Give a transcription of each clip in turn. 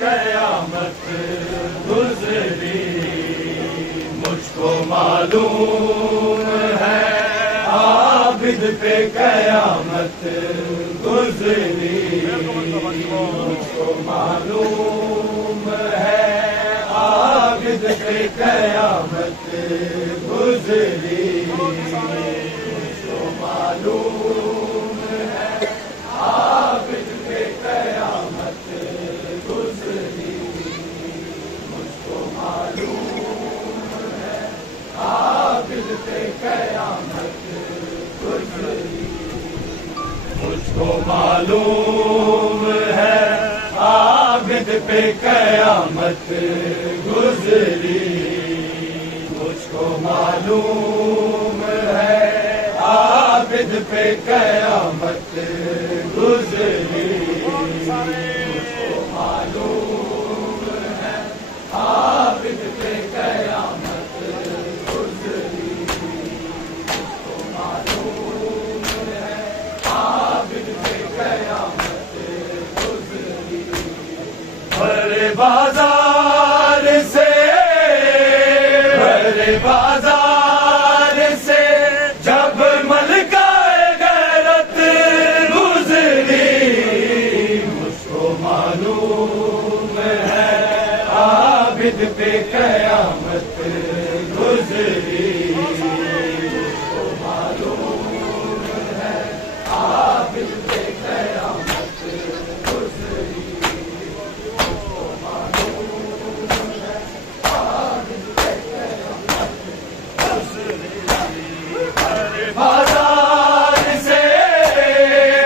कयामत गुजरी मुझको मालूम है, आबिद पे कयामत गुजरी मुझको मालूम है, आबिद पे कयामत गुजरी मुझको मालूम है, आबिद पे कयामत गुजरी मुझको मालूम है, आबिद पे कयामत गुजरी मुझको मालूम है, आबिद पे कयामत गुजरी मुझको मालूम है, आबिद पे कयामत गुजरी मुझको मालूम है, आबिद पे कयामत गुजरी मुझको मालूम है, आबिद पे कयामत गुजरी भरे बाजार से भरे बाजार से जब मलकाए गैरत गुजरी मुझको मालूम है, आबिद पे कयामत गुजरी मुझको मालूम है, आबिद पे कयामत गुजरी मुझको मालूम है, आबिद पे कयामत गुजरी बाजार से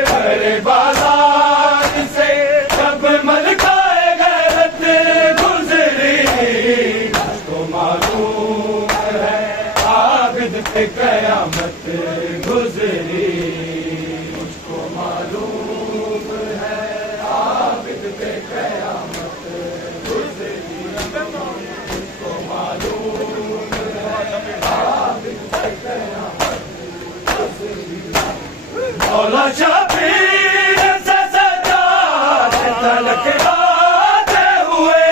भरे बाजार से जब मलकाए गैरत गुजरी मुझको मालूम है, आबिद पे कयामत गुजरी मुझको मालूम है, आबिद पे कयामत गुजरी मुझको मालूम है, आबिद पे कयामत मौला शबीर से सजाद तलकराते हुए,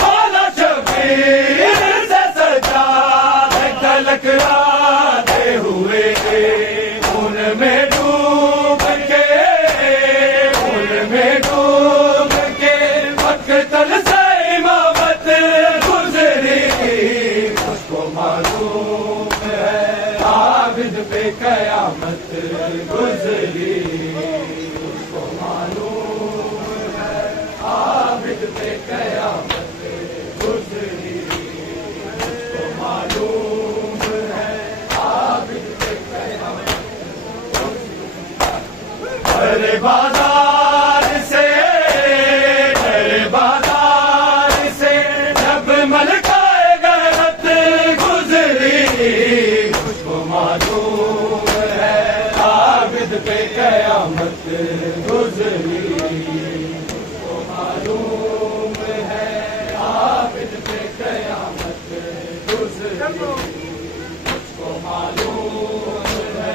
मौला शबीर से सजाद तलकराते हुए, उनमें डूब के मक्तल से इमामत गुजरी मुझको मालूम है, आबिद पे कयामत गुजरी मुझको मालूम है, आबिद पे कयामत गुजरी मुझको मालूम है, आबिद पे कयामत भरे बाजार से जब मलकाए गैरत गुजरी मुझको मालूम है, आबिद पे कयामत गुजरी मुझको मालूम है, आबिद पे कयामत गुजरी मुझको मालूम है,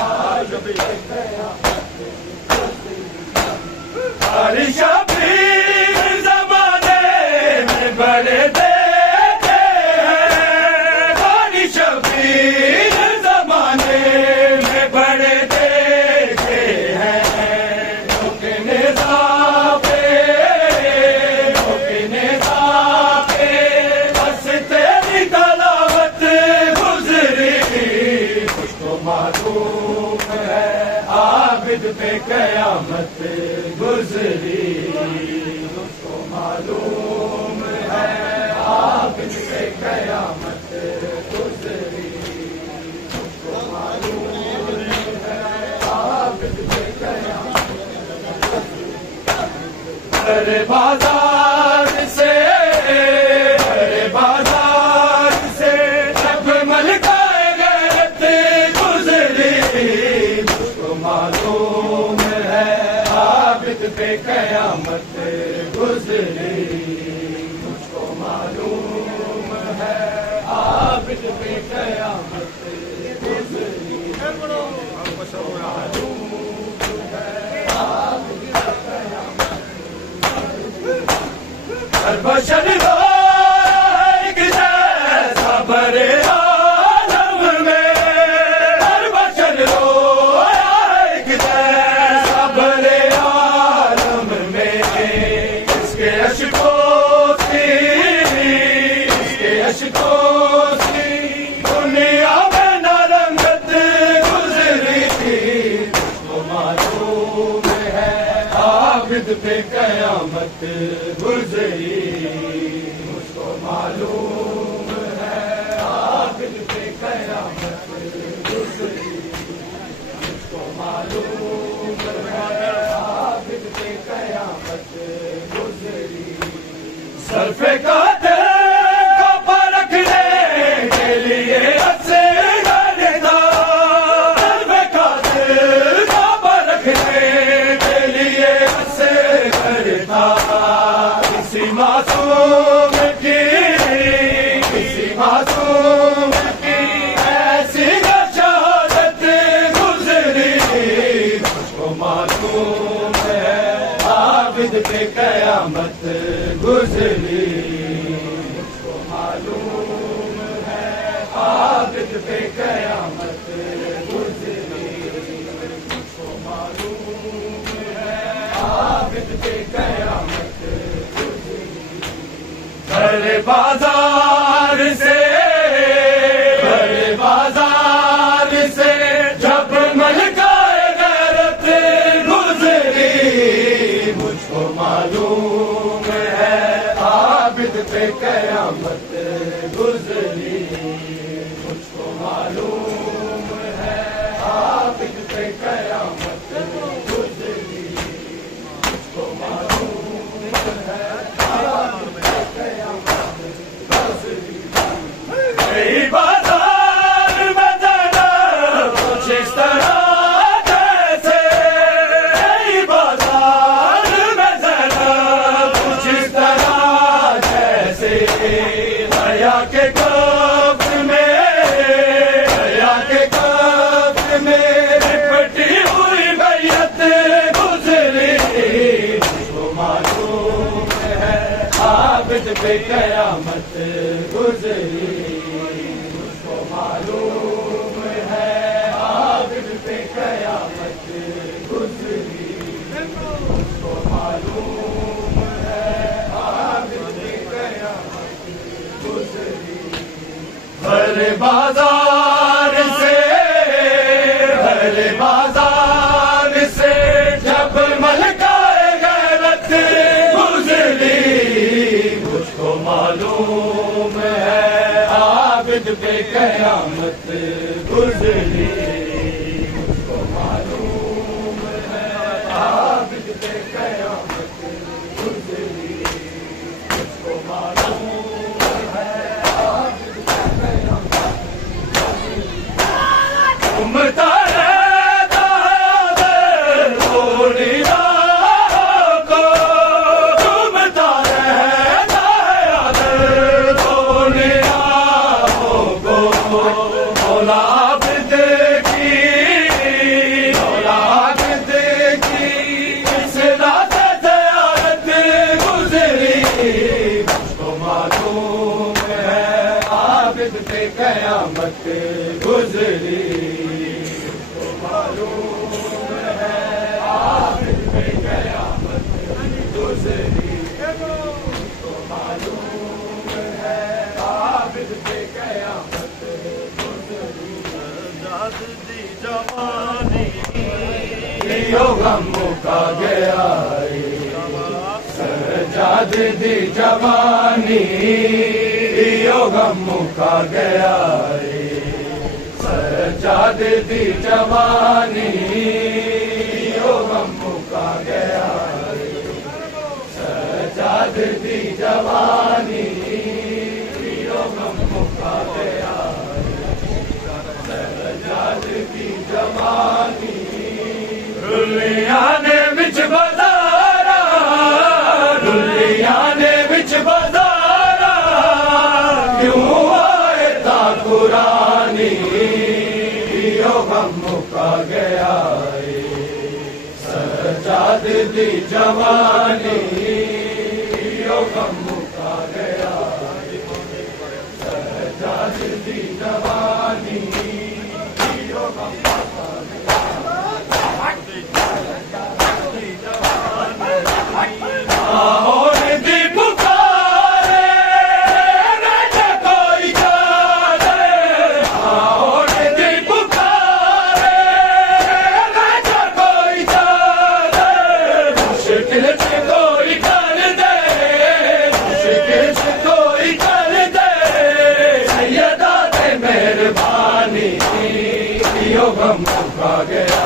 आबिद पे कयामत गुजरी हर शबीर ज़माने में बड़े देते हैं, हर शबीर ज़माने में बड़े देते हैं, ठोकने ज़ापे बस तेरी तलावत गुजरी मुझको मालूम है, आबिद पे कयामत गुजरी मुझको मालूम है, आबिद पे कयामत गुजरी मुझको मालूम है, आबिद पे कयामत भरे बाजार से जब मलकाए गैरत गुजरी मुझको मालूम है, पे कयामत गुजरी, मुझको मालूम है आबिद पे कयामत गुजरी, मुझको मालूम है आबिद पे कयामत गुजरी। हर बशर एक जैसा बरे आलम में, हर बशर एक जैसा बरे आलम में, इसके अशकों से दुनिया में न रंगत गुजरी थी, मुझको मालूम है आबिद पे कयामत गुजरी, मुझको मालूम है आबिद पे कयामत गुजरी, मुझको मालूम है आबिद पे कयामत गुजरी। सरफे का किसी मासूम की ऐसी शहादत गुजरी, मुझको मालूम है आबिद पे कयामत गुजरी, मुझको मालूम है आबिद पे कयामत गुजरी, मुझको मालूम है आबिद पे कयामत। बड़े बाजार से जब मलकाए गैरत गुजरी, मुझको मालूम है आबिद पे कयामत गुजरी, मुझको मालूम है आबिद पे कयामत गुजरी, मुझको मालूम है आबिद पे कयामत गुजरी। बाजार में जाना कुछ इस तरह जैसे, बाजार में जाना कुछ इस तरह जैसे, हया के कब्र में लिपटी हुई मैयत गुजरी, मुझको मालूम है आबिद पे कयामत गुजरी, मुझको मालूम है आबिद पे कयामत गुजरी, मुझको मालूम है आबिद पे कयामत गुजरी। भले बाजार से जब मलकाए गैरत गुजरी, मुझको मालूम है आबिद पे कयामत गुजरी, मुझको मालूम है आबिद पे कयामत गुजरी, मुझको मालूम है आबिद पे कयामत गुजरी। घूमता रहता है थोड़ी राहों को, घूमता रहता है थोड़ी राहों को, मौला आबिद की इस रात ज़ियारत गुजरी, मुझको मालूम है आबिद पे कयामत गुजरी, मुझको मालूम है आबिद पे कयामत गुजरी, मुझको मालूम है आबिद पे कयामत गुजरी। सजाद दी जवानी यो गम का गया, सजाद दी जवानी यो गम का गया, सजाद दी जवानी यो गम का गया, सजाद दी जवानी यो गम का गया, सजाद दी जवानी रुलिया ने बिच बजा दी जवानी यो गम मुका गया सजाद दी जवानी यो गम मुका गया और दी पुकारे राजा कोई जाने और दी पुकारे राजा कोई जाने मुश्किल से कोई कर दे मुश्किल से कोई कर दे सैयदा दे मेहरबानी यो गम मुका गया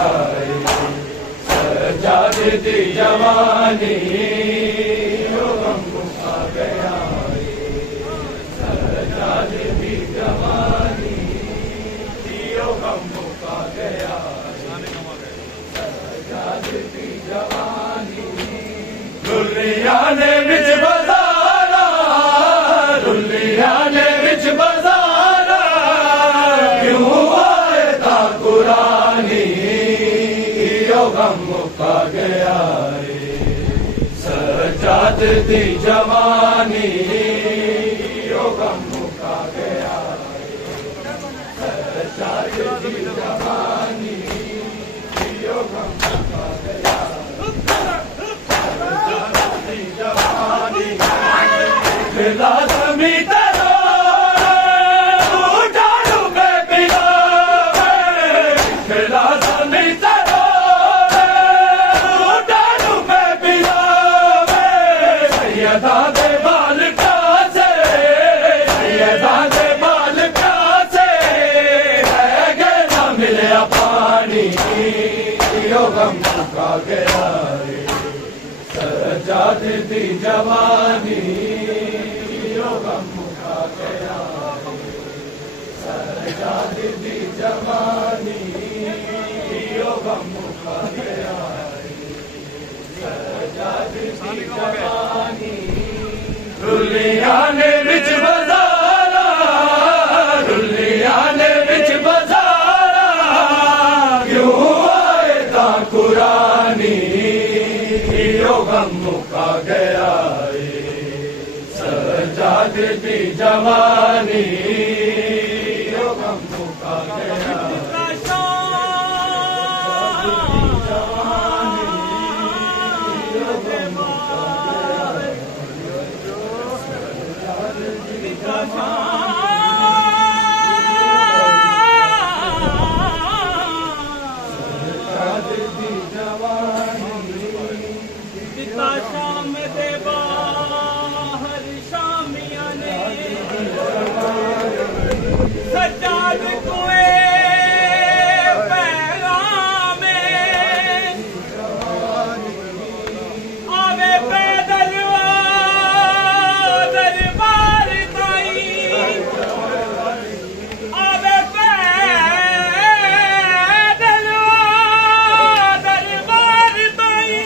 सजाद दी जवानी यो गम मुका गया सजाद दी जवानी यो गम मुका गया सजाद दी जवानी दुनिया ने विच बाजारा दुनिया ने विच बाजारा क्यों आए ता कुरानी यो गम मुका गया सजाद दी जवानी यो गम मुका गया सजाद दी जवानी यो गम मुका गया सजाद दी जवानी खिला जमी तेरा उठालू मैं पिला खिला जमी तेरा उठालू मैं पिला सैयदा दे बाल कासे सैयदा दे बाल कासे रह गए ना मिले पानी यो गम मुका गया सजाद दी जवानी यो गम मुका गया सजाद दी जवानी यो गम मुका गया सजाद दी जवानी दुनिया ने विच बाजारा दुनिया ने विच बाजारा क्यों आए ता कुरानी यो गम मुका गया सजाद दी जवानी यो गम मुका गया शाम दे बाहर शामिया ने सजाद कुए पैगामे आवे पैदल दरबार ताई आवे पैदल दरबार ताई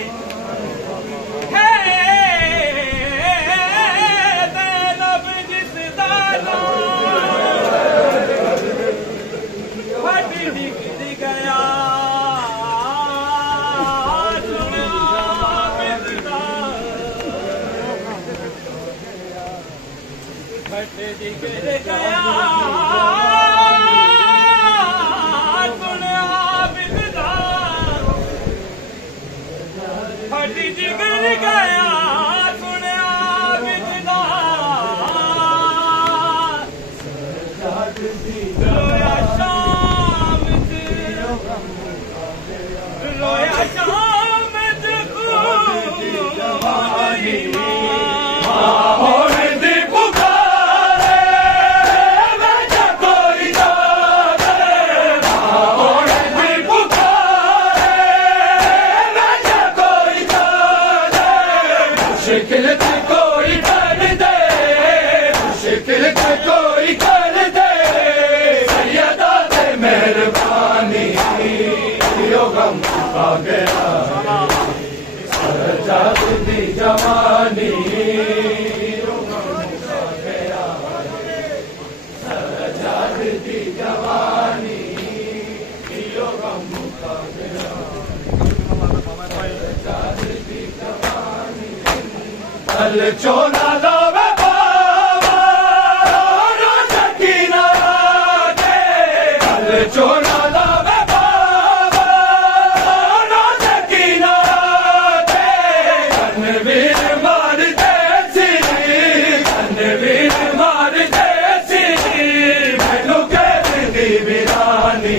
जिगर गया सुना बिदा फट जिगर गया सुना बिदा रोया शाम रोया शाम और दी पुकारे राजा कोई जाने और दी पुकारे राजा कोई जाने मुश्किल से कोई कर दे मुश्किल से कोई कर दे सैयदा दे मेहरबानी यो गम मुका गया सजाद दी जवानी यो गम मुका गया सजाद दी जवानी यो गम मुका गया सजाद गल चोना लावे बाबा रोजा की ना दे गल चोना लावे बाबा रोजा की ना दे कनवीर मार दे सी कनवीर मार दे सी मैनू कह दी वीरानी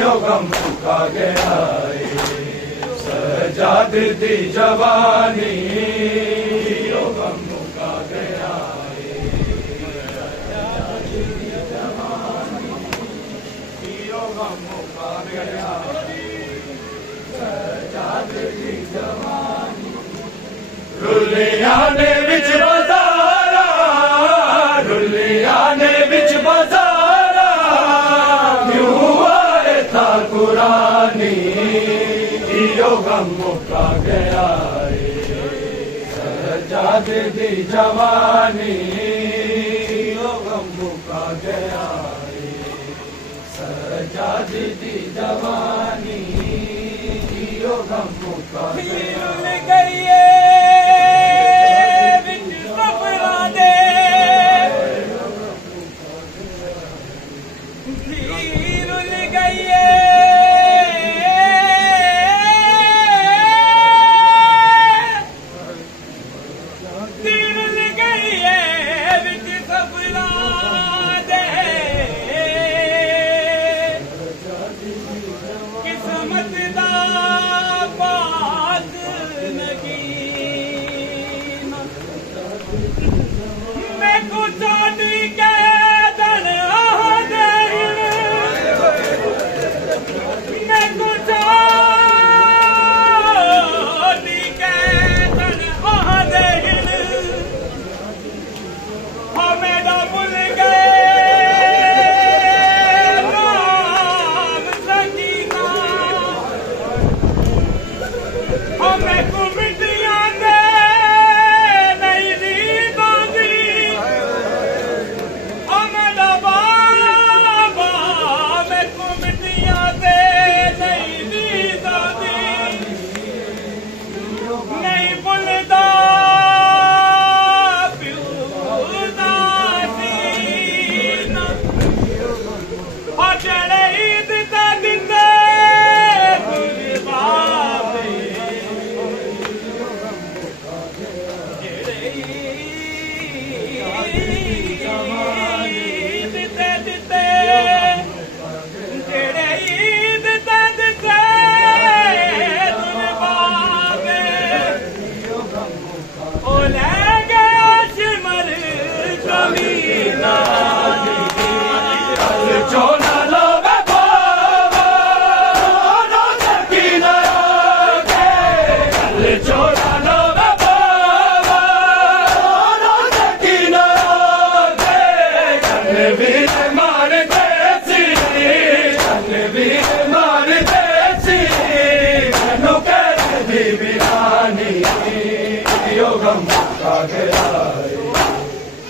यो गम मुका गया सजाद दी जवानी यो गम मुका गया यो गम मुका गया सजाद दी जवानी रुलिया ने विच बाजारा रुलिया ने विच बाजारा क्यों आए था कुरानी यो गम मुका गया सजाद दी जवानी यो गम मुका गया सजाद दी जवानी यो गम मुका गया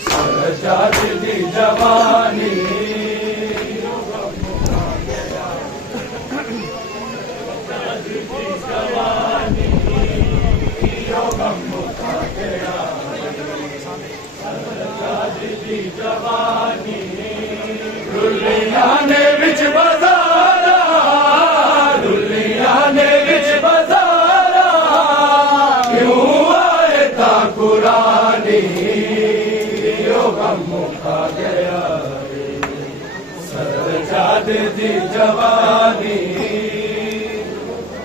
सजाद दी जवानी यो गम मुका गया सजाद दी जवानी रुलिया ने विच बाजारा रुलिया ने विच बाजारा क्यों आए था कुरानी यो गम मुका गया सजाद दी जवानी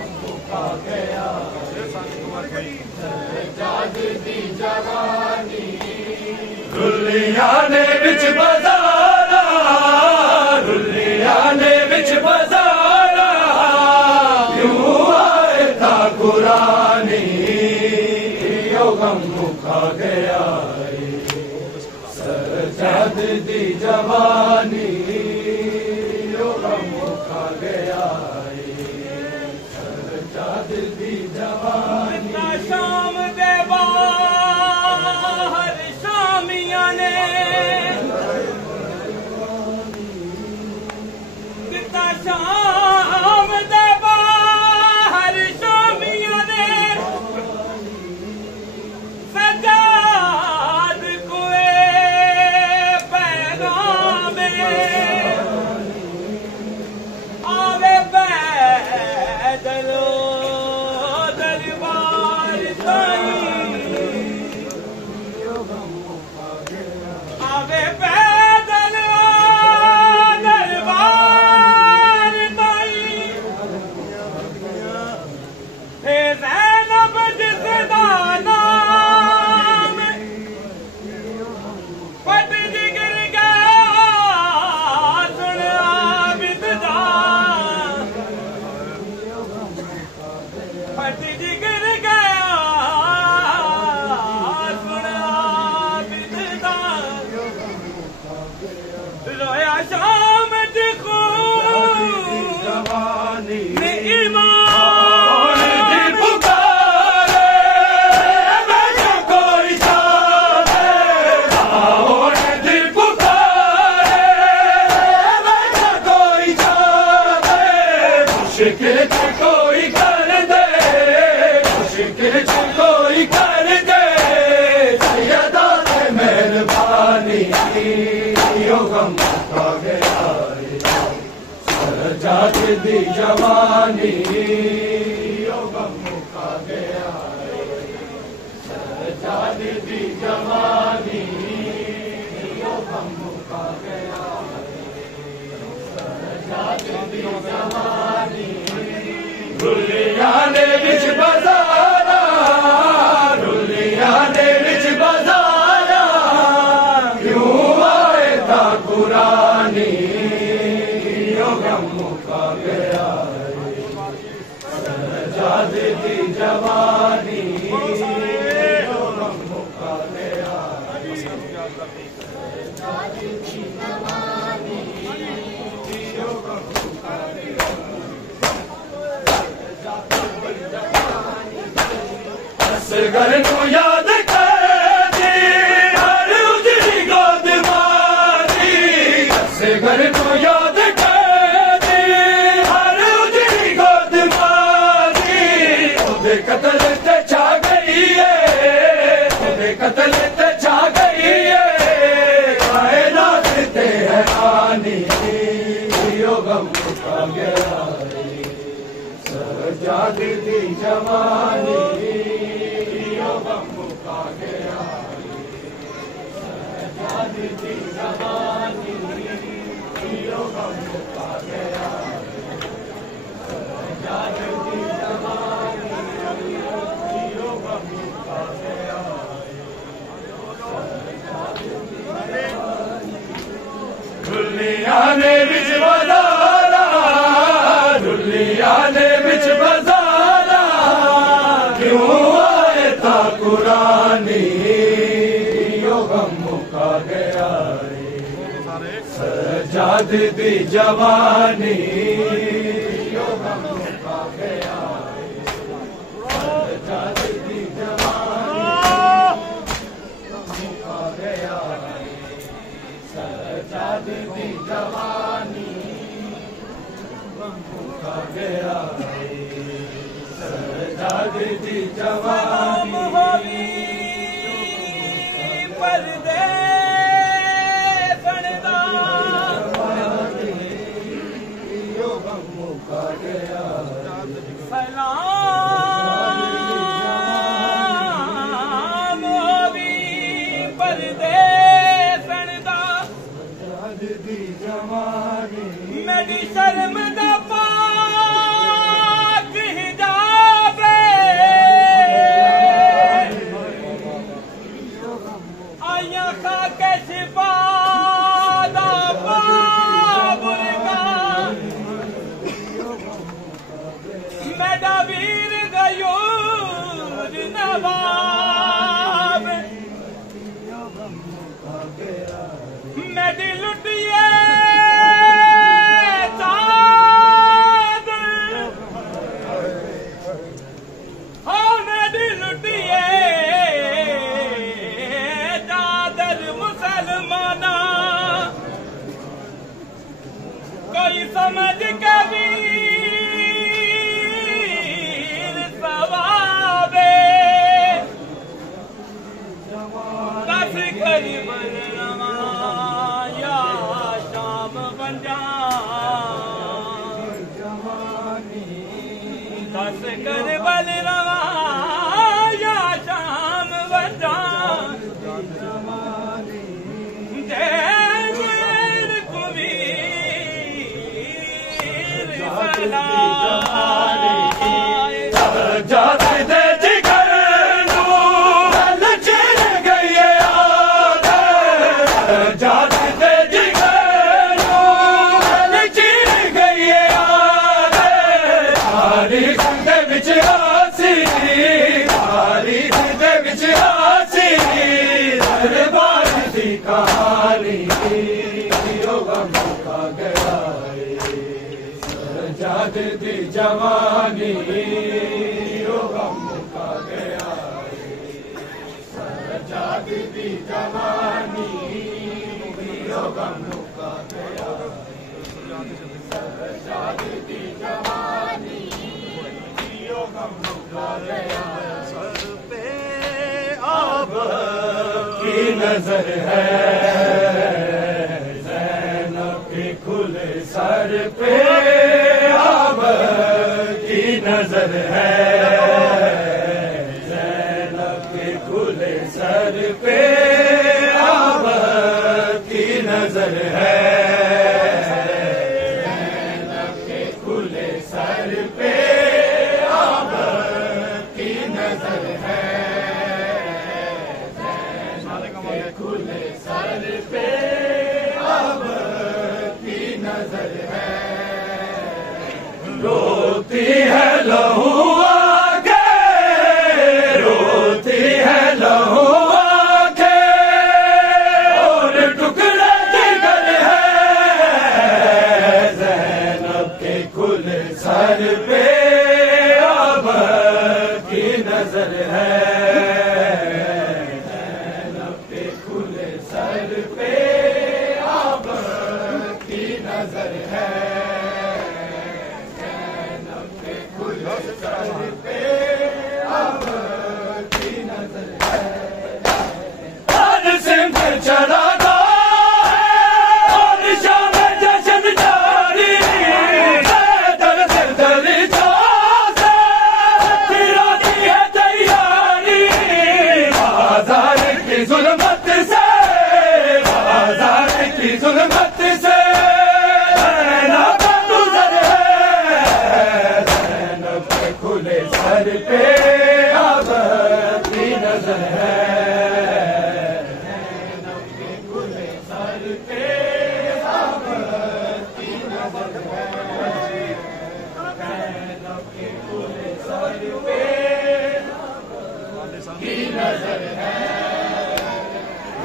मुका गया सजाद दी जवानी रुलिया ने विच बाजारा रुलिया ने विच बाजारा क्यों आए था कुरानी यो गम मुका गया सजाद दी जवानी यो गम मुका गया सजाद दी जवानी शाम दे बाहर शामिया ने कितना शाम दे बाहर शामिया ने जवानी यो गम मुका गया सजाद दी जवानी यो गम मुका गया सजाद दी जवानी रुलिया ने विच बजारा रुलिया ने विच बजारा क्यों आए था कुरानी यो गम मुका गया सजाद दी जवानी यो गम मुका गया सजाद दी जवानी यो गम मुका गया असगर को याद करती हर उजड़ी गोद मारी असगर को याद करती हर उजड़ी गोद मारी ओदे कतल ते छा गई है ओदे कतल ते छा गई है कायनात ते हैरानी यो गम मुका गया सजाद दी जवानी यो गम मुका गया सजाद दी जवानी यो गम मुका गया सजाद दी जवानी यो गम मुका गया दुनिया ने विच बजारा दुनिया ने विच बजारा क्यों आए था कुरानी यो गम मुका गया सजाद दी जवानी यो गम मुका गया सजाद दी जवानी मुका गया सजाद दी जवानी मुका गया सजाद दी जवानी पर्दे सड़दा यो गम मुका गया सलाम होवी पर्दे सड़दा सजाद दी जवानी मेरी शर्म दा पाक हिजाबे आया खा के शिफा दा बाबुलगा मेरा वीर गयूर नवाब मेरी लुटिए समझ के वीर सवाबे दस करीब या शाम बन जा दस करीब या शाम बन जा सजाद दे जिगर नू लचर गई याद सजाद दे जिगर नू लचर गई याद तारीख दे विच आसी तारीख दे विच आसी दरबार दी कहानी यो गम मुका गया सजाद दी जवानी यो गम मुका गया सजाद दी जवानी यो गम मुका गया सजाद दी जवानी यो गम मुका गया सर पे अब की नजर है ज़ैनब के खुले सर पे अब नजर है, ज़ैनब के खुले सर पे आबद की नजर है, ज़ैनब के खुले सर पे आबद की नजर है, ज़ैनब के खुले सर पे आबद की नजर है। रोती है लहू आंखें, रोती है लहू आंखें, और टुकड़े जिगर है, ज़ैनब के खुले सर पे आबद की नजर है, ज़ैनब के खुले सर पे आबद की नजर है, चढ़ाता है और शाम जश्न जारी, दर दर दलिता से फिराती है तैयारी, बाजार की जुल्मत से, बाजार की जुल्मत से ज़ैनब का गुज़र है, ज़ैनब के खुले सर पे आबद की नजर है,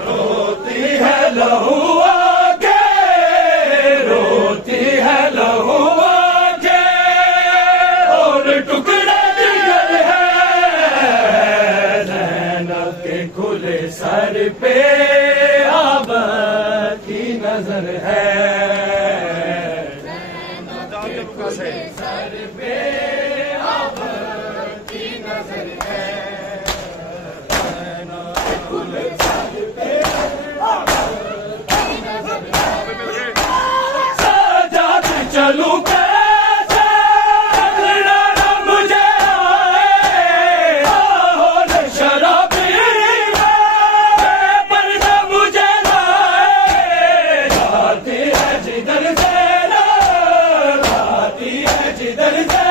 रोती है लहू आंखें, रोती है लहू आंखें, और टुकड़े जिगर है, ज़ैनब के खुले सर पे आबद की नजर है, ज़ैनब के खुले सर पे आबद की नजर है, ज़ैनब के खुले सर पे सजाद चलूं कैसे लड़ा मुझे आए, और शराबी में पर्दा मुझे लाए, जाती है जिधर से, जाती है जिधर से